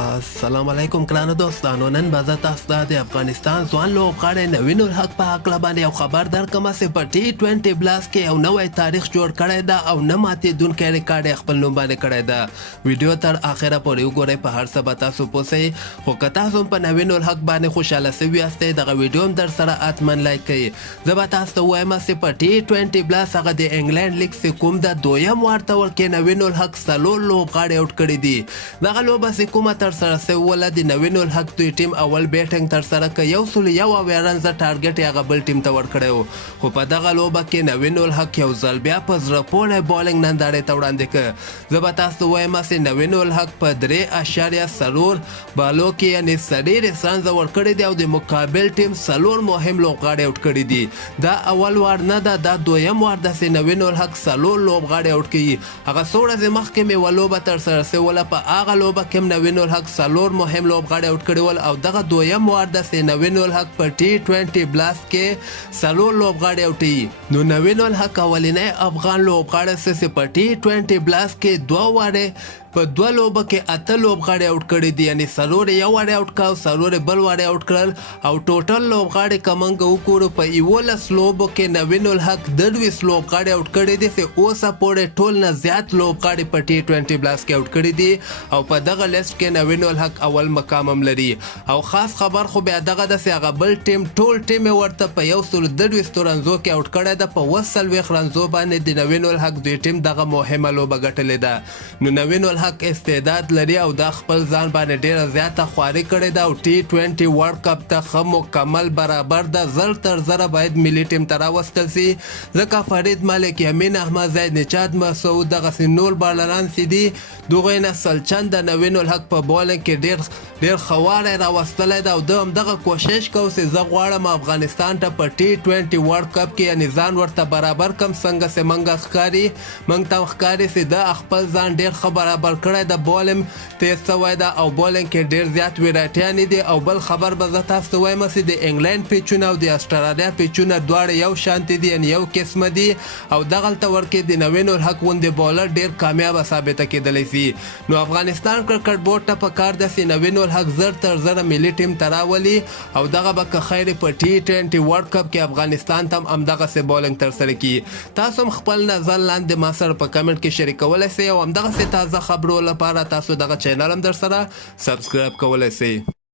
السلام علیکم ګرانو دوستانو. نن به زه تاسو ته د افغانستان ځوان لوبغاړی نوین الحق په هکله باندې یو خبر درکړم چې په T20 بلاس کې یو نوی تاریخ جوړ کړی ده او نه ماتېدونکی ریکارډ یې خپل نوم باندې کړی ده. ویډیو تر اخره پورې وګورئ، په هر څه به تاسو پوه شئ. خو که تاسو هم په نوین الحق باندې خوشحاله سوي یاستئ، دغه ویډیو هم در سره حتمن لایک کړئ. زه به تاسو ته ووایم چې په T20 بلاس هغه د انګلینډ لیګ چې کوم د دویم وار ته ورکې نوین الحق 4 لوبغاړي آوټ کړي دي. دغه لوبه چې کومه تر سره سوې وله د نوین الحق دوی ټیم اول بیټنګ تر سره که 101 رنزه ټارګټ یې هغه بل ټیم ته ورکړی و. خو په دغه لوبه کې نوین الحق یو ځل بیا په زړه پورې بالنګ نندارې ته وړاندې کړ. زه به تاسو ته ووایم چې نوین الحق په 3.4 بالو کې یعنې څلېرې رنزه ورکړي دي او د مقابل ټیم 4 مهم لوبغاړي آوټ کړي دي. دا اول وار نه ده، دا دویم وار ده چې نوین الحق 4 لوبغاړي آوټ کوي. هغه څو ورځې مخکې مې یوه لوبه تر سره سوې وله، په هغه لوبه کې هم نوین الحق 4 مهم لوبغاړي آوټ کړي ول او دغه دویم وار ده چې نوین الحق په T20 بلاس کې 4 لوبغاړي آوټوي. نو نوین الحق اولنی افغان لوبغاړی چې په T20 بلاس کې 2 وارې په 2 لوبه کې 8 لوبغاړي آوټ کړي دي، یعنې 4 یو وارې آوټ کړه او 4 بل وارې آوټ کړل او ټوټل لوبغاړي که موږ وګورو په 11 لوبو کې نوین الحق 23 لوبغاړي آوټ کړي دي چې اوسه پورې ټول نه زیات لوبغاړي په T20 بلاس کې آوټ کړي دي او په دغه لیست کې نوین الحق اول مقام هم لري. او خاص خبر خو بیا دغه ده چې هغه بل ټیم ټول ټیم یې ورته په 123 رنزو کې آوټ کړی ده، په 40 رنزو باندې د نوین الحق دوی ټیم دغه مهمه لوبه ګټلې ده. نو نوین الحق استعداد لري او دا خپل ځان باندې ډیره زیاته خواري کړې ده او T20 ورلډ کپ ته ښه مکمل برابر ده. زر تر زره باید ملي ټیم ته راوستل سي، ځکه فرید ملک، یمین احمد زید، نجات مسعود، دغسې نور بالران چې دي دغوی نه سلچند د نوین الحق په بالنګ کې ډیر خواری راوستلی ده او ده همدغه کوشش کو چې زه غواړم افغانستان ته په T20 ورلډ کپ کې یعنې ځان ورته برابر کم، څنګه چې موږ ښکاري موږ ته ښکاري چې ده خپل ځان ډیر ښه برابر کړی ده، بالم تیز سوی ده او بالنګ کې ډیر زیات ویرایټیانې دي. او بل خبر به زه تاسو ته وایم چې د انګلینډ پیچونه او د اسټرالیا پیچونه دواړه یو شانتې دي، یعنې یو قسمه دي او دغلته ورکې د نوین الحق غوندې بالر ډیر کامیابه ثابته کېدلی سي. نو افغانستان کرکټ بورډ ته پکار ده چې نوین الحق زر تر زره ملي ټیم ته راولي او دغه به که خیر په T20 ورلډ کپ کې افغانستان ته هم همدغسې بالنګ ترسره کړي. تاسو هم خپل نظر لاندې ما سره په کمنټ کې شریکولی سئ او همدغسې تازه خبرو لپاره تاسو دغه چینل هم در سره سبسکرایب کولی سئ.